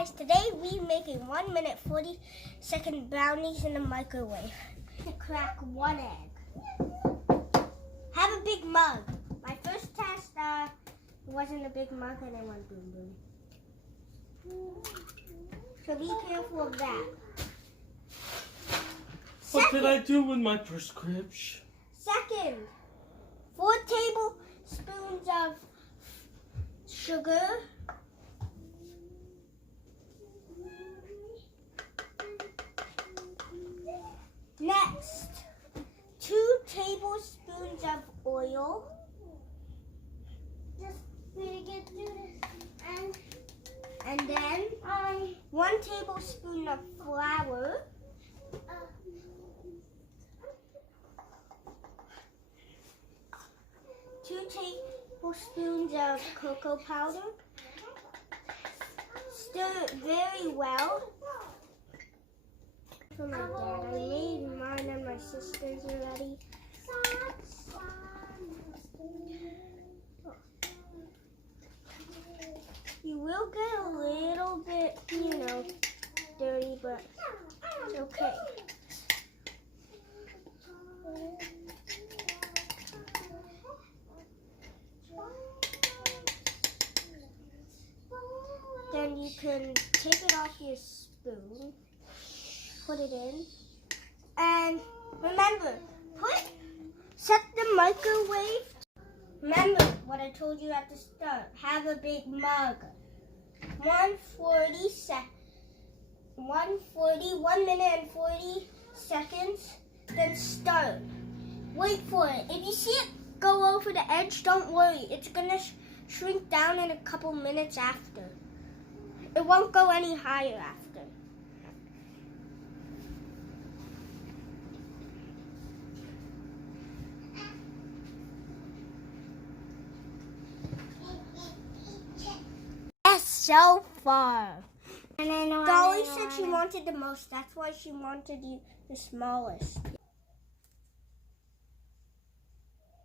guys, today we making 1 minute 40-second brownies in the microwave to crack 1 egg. Have a big mug. My first test wasn't a big mug and it went boom boom. So be careful of that. What did I do with my prescription? Second, 4 tablespoons of sugar. Next, 2 tablespoons of oil. Just really get through this. And then 1 tablespoon of flour. 2 tablespoons of cocoa powder. Stir it very well. For my dad, I made mine and my sister's already. You will get a little bit, dirty, but it's okay. Then you can take it off your spoon, put it in, and remember, set the microwave. Remember what I told you at the start. Have a big mug. 1 minute and 40 seconds. Then start. Wait for it. If you see it go over the edge, don't worry. It's gonna shrink down in a couple minutes after. It won't go any higher after. Yes, so far. Dolly said she wanted the most. That's why she wanted you the smallest.